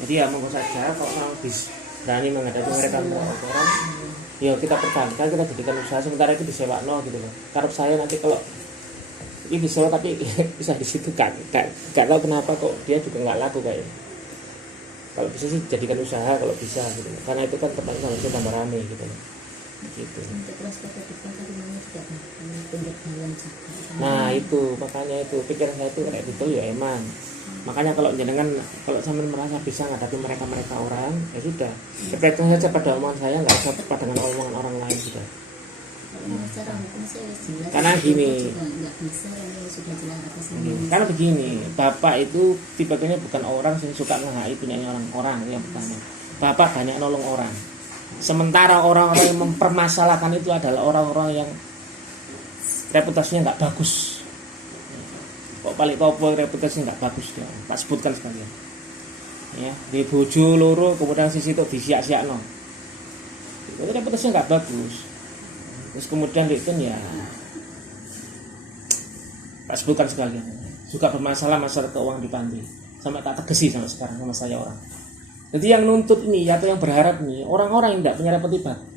Jadi ya monggo saja kalau mau berani menghadapi mereka orang, ya kita pertahankan, kita jadikan usaha sementara itu disewa gitu loh. Karena saya nanti kalau ini disewa tapi bisa di situ gak tahu kenapa kok dia juga nggak laku kayaknya. Kalau bisa sih jadikan usaha kalau bisa gitu loh. Karena itu kan tempatnya harusnya tambah rame gitu loh. Gitu. Nah itu makanya itu pikiran saya itu kayak gitu ya emang. Makanya kalau jenengan kalau sampai merasa bisa menghadapi mereka orang ya sudah berpegang saja pada omongan saya, nggak usah pada dengan omongan orang lain sudah. Karena gini, karena begini, bapak itu tipenya bukan orang yang suka ngehai punyanya orang yang pertama. Bapak banyak nolong orang. Sementara orang-orang yang mempermasalahkan itu adalah orang-orang yang reputasinya nggak bagus. Kok paling popo reputasinya nggak bagus dia. Tak sebutkan sekalian. Ya, di bojo loro kemudian sisi itu disiak-siakno. Itu reputasinya nggak bagus. Terus kemudian itu ya tak sebutkan sekalian. Juga bermasalah masalah keuangan di panti. Sampai tak tegesi sampai sekarang sama saya orang. Jadi yang nuntut ini atau yang berharap nih orang-orang yang tidak punya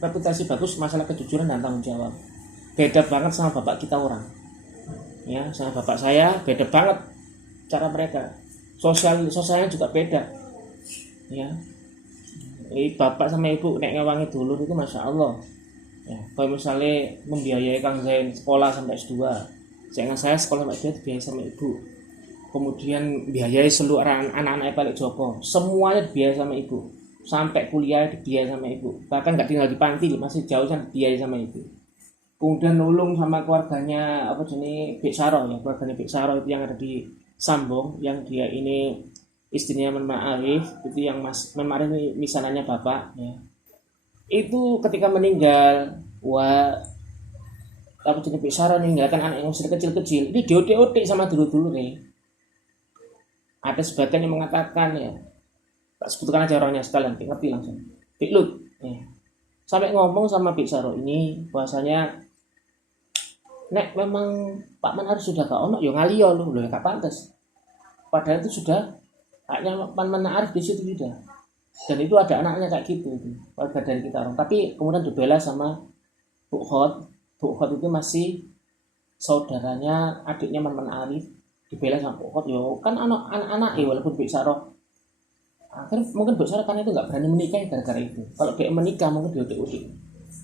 reputasi bagus masalah kejujuran dan tanggung jawab. Beda banget sama bapak kita orang. Ya, sama bapak saya beda banget cara mereka. Sosialnya juga beda. Ya. Ini bapak sama ibu nek ngewangi dulu itu masya Allah. Ya, kalau misalnya membiayai Kang Zain sekolah sampai S2, saya sekolah sampai S2 dibiayai sama ibu. Kemudian biayai seluruh anak-anak Balik Joko, semuanya dibiayai sama ibu. Sampai kuliah dibiayai sama ibu. Bahkan nggak tinggal di panti, masih jauh kan dibiayai sama ibu. Kemudian nulung sama keluarganya apa jenis Bik Saro ya, keluarganya Bik Saro itu yang ada di Sambong, yang dia ini istrinya Mema Arif, itu yang Mema Arif ini misalnya bapak ya. Itu ketika meninggal, apa jenis Bik Saro meninggalkan anak yang masih kecil-kecil, ini diotek-otek sama dulu-dulu nih. Ada sebagian yang mengatakan ya, tak sebutkan aja orangnya sekalian, ngerti langsung. Bik Lut, ya. Sampai ngomong sama Bik Saro ini bahwasanya nek memang Pak Man harus sudah gak ono, yo ngaliyo lu, gak pantas. Padahal itu sudah haknya Pak Man Arif di situ sudah. Dan itu ada anaknya kayak gitu, warga dari kita orang. Tapi kemudian dibela sama Bu Khot itu masih saudaranya adiknya Man Arif. Dibela sama pokok yo kan anak-anak ya walaupun Bik Saro akhirnya mungkin Bik Saro karena itu nggak berani menikah gara-gara itu. Kalau dia menikah mungkin dia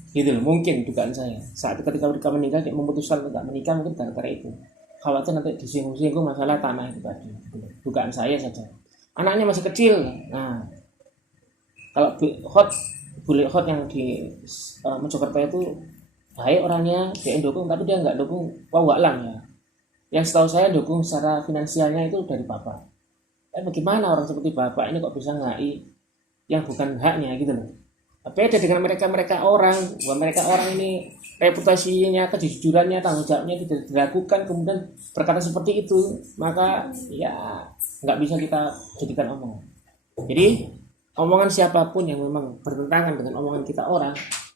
gitu loh, mungkin dugaan saya saat ketika mereka menikah dia memutuskan untuk nggak menikah mungkin gara-gara itu, khawatir nanti disinggung masalah tanah itu tadi gitu. Dugaan saya saja, anaknya masih kecil. Nah kalau Bule Hot yang di Mojokerto itu baik orangnya, dia dukung tapi dia nggak dukung wawalan ya. Yang setahu saya dukung secara finansialnya itu dari bapak. Bagaimana orang seperti bapak ini kok bisa ngai yang bukan haknya gitu loh. Beda dengan mereka orang, bahwa mereka orang ini reputasinya, kejujurannya, tanggung jawabnya tidak dilakukan, kemudian berkata seperti itu, maka ya nggak bisa kita jadikan omongan. Jadi omongan siapapun yang memang bertentangan dengan omongan kita orang,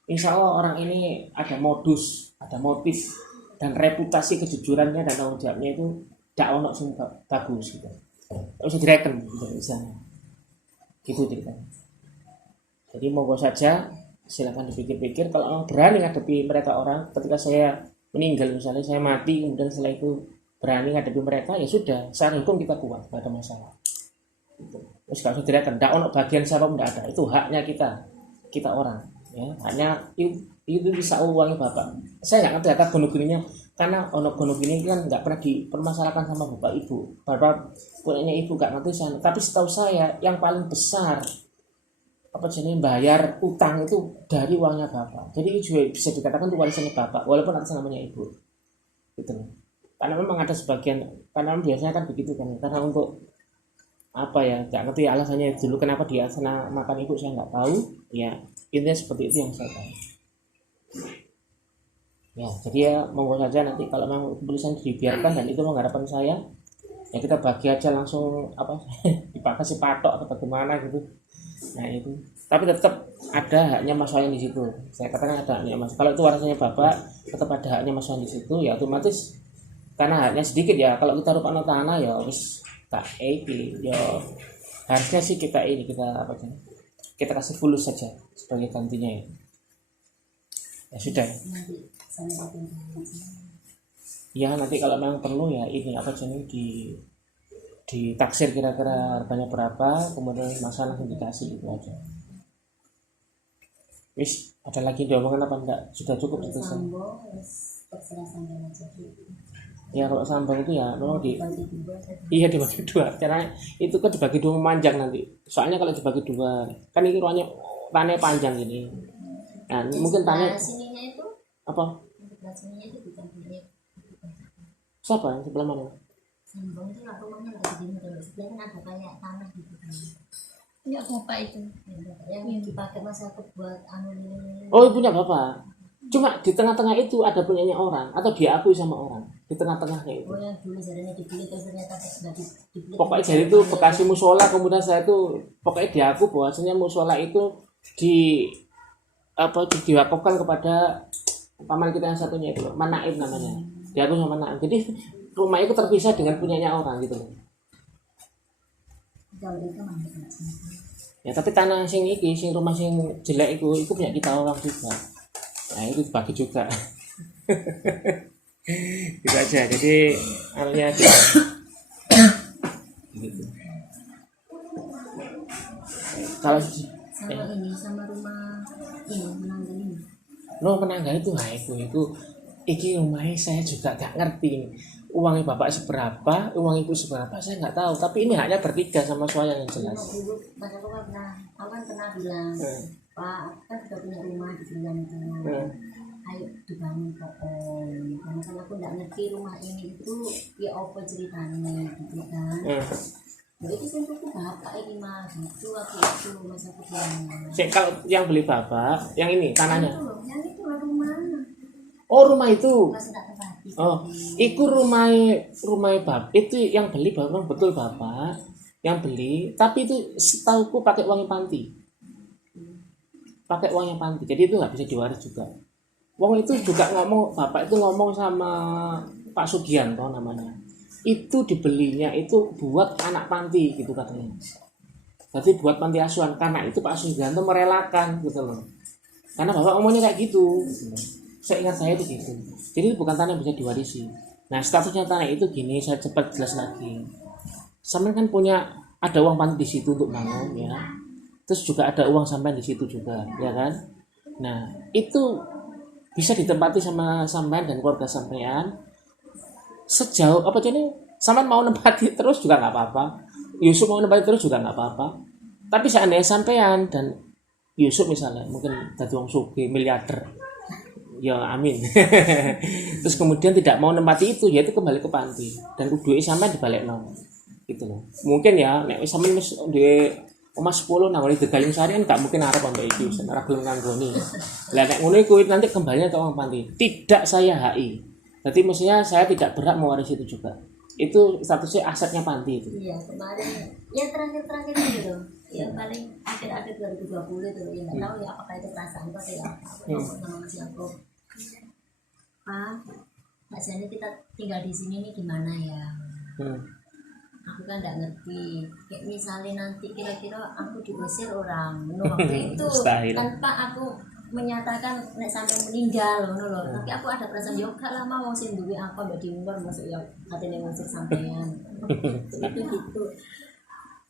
insya Allah orang ini ada modus, ada motif, dan reputasi kejujurannya dan tanggung jawabnya itu tidak ono semua bagus gitu. Tak usah direken gitu misalnya. Gitu ceritanya. Jadi monggo saja silakan dipikir-pikir kalau berani ngadepi mereka orang ketika saya meninggal misalnya saya mati kemudian setelah itu berani ngadepi mereka ya sudah secara hukum kita kuat, tidak ada masalah. Gitu. Terus kalau usah direken, tidak ono bagian siapa pun tidak ada. Itu haknya kita orang. Ya, hanya itu bisa uangnya bapak. Saya nggak ngerti kata gonogininya karena gonogini kan nggak pernah dipermasalahkan sama bapak ibu. Bapak punya ibu nggak ngerti saya. Tapi setahu saya yang paling besar apa jenis bayar utang itu dari uangnya bapak. Jadi itu juga bisa dikatakan itu warisannya bapak walaupun atas namanya ibu. Gitu. Karena memang ada sebagian karena biasanya kan begitu kan. Karena untuk apa ya nggak ngerti alasannya dulu kenapa dia sana makan ibu saya nggak tahu ya intinya seperti itu yang saya tahu ya. Jadi ya monggo saja nanti kalau memang tulisan dibiarkan dan itu mengharapan saya ya kita bagi aja langsung apa dipakai si patok atau bagaimana gitu. Nah itu tapi tetap ada haknya Mas Wayan di situ. Saya katakan ada haknya Mas, kalau itu warisannya bapak tetap ada haknya Mas Wayan di situ ya otomatis karena haknya sedikit ya kalau kita rupa tanah ya wis tak yo Harusnya sih kita apa sih? Kita kasih fulus saja sebagai gantinya ya. Ya sudah. Nanti sama pakai Ya nanti kalau memang perlu ya ini apa sih ditaksir kira-kira harganya berapa, kemudian masalah langsung dikasih gitu aja. Wis, ada lagi diomongin apa enggak? Sudah cukup itu sih. sambal, terserah sambal aja. Ya kalau sambal itu ya memang Bagi dua tadi. iya dibagi dua. Caranya itu kan dibagi dua memanjang nanti. Soalnya kalau dibagi dua kan ini ruangnya tanah panjang gini. Nah, mungkin tanah Sininya itu, apa? sebelah sininya itu bukan milik Siapa yang sebelah mana? sambal itu lah rumahnya nggak segini kalau sebelah kan ada kayak tanah gitu kan. Punya bapak itu. Yang dipakai masyarakat buat anu ini. Oh, punya bapak. Cuma di tengah-tengah itu ada punyanya orang atau diakui sama orang di tengah-tengahnya itu. Oh yang dulu jadinya dibeli terus ternyata nggak dibeli. Pokoknya dari itu bekasi musola, kemudian saya tuh pokoknya diaku bahwasanya musola itu di diwakafkan kepada paman kita yang satunya itu loh, Manaib namanya. Diaku sama Manaib. Jadi rumah itu terpisah dengan punyanya orang gitu loh. Kalau itu mana? Ya tapi tanah sing rumah sing jelek itu punya kita orang juga. Nah itu dibagi juga. Gitu aja. Jadi anunya aja. Gitu. Kalau Sama ini sama rumah ini menangga ini. penangga itu iki rumahnya saya juga gak ngerti. Uangnya bapak seberapa, uang ibu seberapa saya nggak tahu. Tapi ini hanya bertiga sama suaya yang jelas. Dulu pas aku pernah bilang, Pak, kan sudah punya rumah di Bilan itu. Ayo dibangun pohon. Karena kan aku nggak ngerti rumah ini itu ya apa ceritanya gitu kan. Jadi itu bapak ini mah gitu waktu itu masa aku bilang. Kalau yang beli bapak, yang ini tanahnya. Yang itu lah rumah. Oh rumah itu. Masih tak tempati. Oh, itu rumah bapak. Itu yang beli bapak betul bapak yang beli. Tapi itu setauku pakai uangnya panti. Pakai uangnya panti. Jadi itu nggak bisa diwaris juga. Wong itu juga bapak itu ngomong sama Pak Sugianto namanya. Itu dibelinya itu buat anak panti gitu katanya. Jadi buat panti asuhan karena itu Pak Sugianto merelakan gitu loh. Karena bapak ngomongnya kayak gitu. Saya ingat saya itu gitu. Jadi itu bukan tanah yang bisa diwarisi. Nah statusnya tanah itu gini, saya cepat jelas lagi. Sampai kan ada uang panti di situ untuk bangun ya. Terus juga ada uang sampean di situ juga, ya kan? Nah itu bisa ditempati sama sampean dan keluarga sampean sejauh apa jadi sampean mau nempati terus juga nggak apa-apa. Yusuf mau nempati terus juga nggak apa-apa. Tapi seandainya sampean dan Yusuf misalnya mungkin dari wong sugih miliarder. Ya amin. Terus kemudian tidak mau nempati itu, yaitu kembali ke panti dan duit sampai dibalik gitu loh. Mungkin ya nek sampean wis duwe omah 10 nang ngene Degaling Sari kan gak mungkin arep ambek iki wis ora gelem nganggoni. Lah nek ngono iku nanti kembalinya ke uang panti. Tidak saya HI. Jadi mestinya saya tidak berhak mewarisi itu juga. Itu statusnya asetnya panti itu. Iya kemarin ya terakhir itu loh. Ya paling akhir-akhir 2020 itu ya nggak tahu ya apakah itu perasaan atau ya aku ngomong sama Mas Yako. Pak Jani kita tinggal di sini nih gimana ya? Aku kan nggak ngerti. Kayak misalnya nanti kira-kira aku diusir orang, waktu itu tanpa aku menyatakan nek sampai meninggal loh. Tapi aku ada perasaan yoga lah mau sing duwe aku mbak diumbar masuk ya katene ngusir sampean. Itu gitu.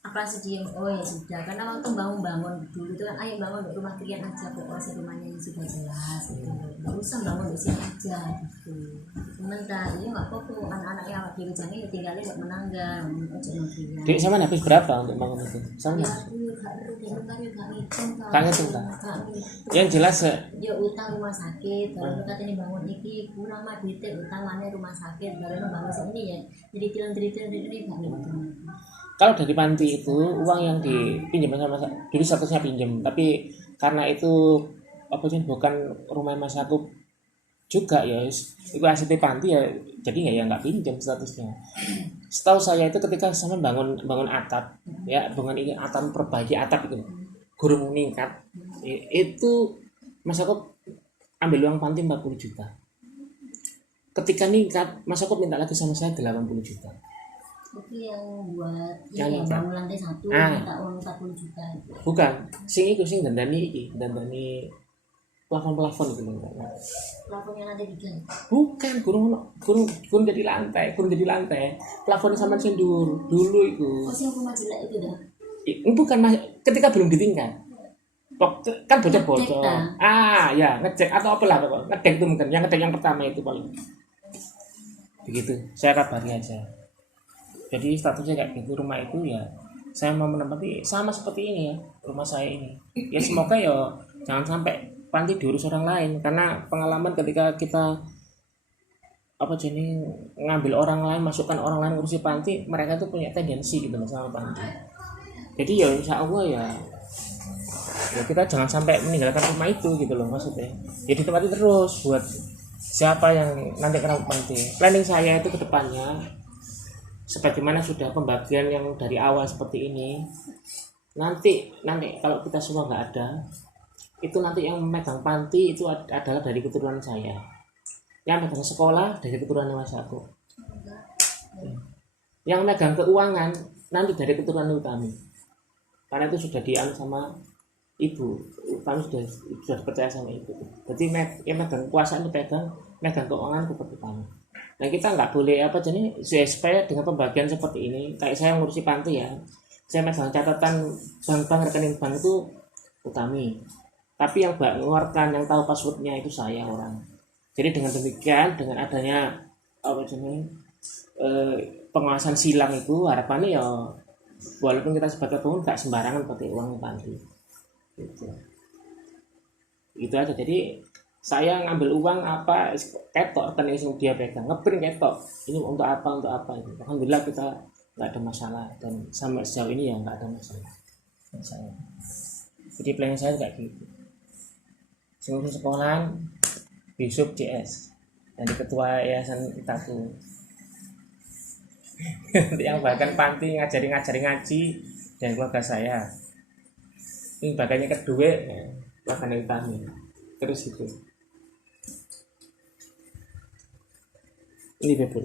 Apa sedih oh ya sudah karena waktu bangun dulu itu kan ayo bangun rumah kalian aja pokoknya rumahnya yang sudah jelas gitu nggak usah bangun di sini aja gitu sementara ya nggak apa-apa anak-anak yang di Rejani ya tinggalnya nggak menanggal aja nantinya Dek sama habis berapa untuk bangun itu? Sama? ya aku nggak ngitung Yang jelas ya utang rumah sakit kalau katanya bangun ini kurang mah duitnya utangannya rumah sakit baru bangun ini ya jadi tilang ini nggak ngitung. kalau dari panti itu uang yang dipinjam sama dulu statusnya pinjam, tapi karena itu apa sih bukan rumah Mas aku juga ya, itu asetnya panti ya, jadi ya nggak pinjam statusnya. Setahu saya itu ketika sama bangun atap ya, bangun ini atap perbaiki atap itu, guru meningkat itu Mas aku ambil uang panti 40 juta. Ketika ningkat Mas aku minta lagi sama saya 80 juta. Itu yang buat Yang ini ya, ngecat. bangun lantai 1 Ah. minta uang 40 juta. Bukan, sing iku sing dandani plafon-plafon gitu loh. Plafonnya lantai 3. Bukan, kurung jadi lantai. Plafon sama sing dulu iku. Oh, sing rumah jelek itu dah. Bukan ketika belum ditingkat. Kan bocor-bocor. Ngecek, Ya, ngecek atau apalah pokoknya. Ngecek itu mungkin, yang ngecek yang pertama itu paling. Begitu, saya kabari aja. Jadi statusnya kayak gitu, rumah itu ya saya mau menempati sama seperti ini ya, rumah saya ini. Ya semoga ya jangan sampai panti diurus orang lain, karena pengalaman ketika kita ngambil orang lain, masukkan orang lain ngurusi panti, mereka tuh punya tendensi gitu loh sama panti. Jadi ya insya Allah ya kita jangan sampai meninggalkan rumah itu gitu loh maksudnya. Jadi ditempati terus buat siapa yang nanti kena panti. Planning saya itu ke depannya sebagaimana sudah pembagian yang dari awal seperti ini. Nanti kalau kita semua nggak ada, itu nanti yang memegang panti itu adalah dari keturunan saya. Yang megang sekolah dari keturunan mas aku. Yang megang keuangan nanti dari keturunan kami. Karena itu sudah dian sama ibu, kami sudah percaya sama ibu. Jadi yang megang kuasa itu megang keuangan seperti kami. Nah kita nggak boleh supaya dengan pembagian seperti ini, kayak saya ngurusi panti ya, saya megang catatan bank rekening bank itu kami. Tapi yang mengeluarkan, yang tahu passwordnya itu saya orang. Jadi dengan demikian, dengan adanya pengawasan silang itu, harapannya ya walaupun kita sebagai penghuni nggak sembarangan pakai uang panti. Gitu aja. Jadi saya ngambil uang apa ketok kan yang dia pegang, ngeprint ketok. Ini untuk apa itu. Alhamdulillah kita nggak ada masalah dan sampai sejauh ini ya nggak ada masalah. Jadi planning saya kayak gitu. Seluruh sekolahan besok CS dan ketua yayasan Itaku. Yang bahkan panti ngajari ngaji dan keluarga saya. Ini bagiannya kedua bahkan dari kami. Terus itu. Ini betul.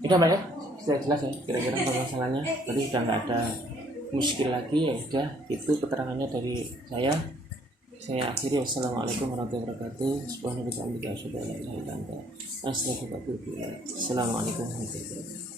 Udah Mbak ya, sudah jelas ya kira-kira permasalahannya. Tadi sudah nggak ada muskil lagi ya udah itu keterangannya dari saya. Saya akhiri. Wassalamualaikum warahmatullahi wabarakatuh. Subhanallah wa bihamdihi asyhadu an la ilaha illa anta astaghfiruka wa atubu ilaik. Assalamualaikum warahmatullahi wabarakatuh.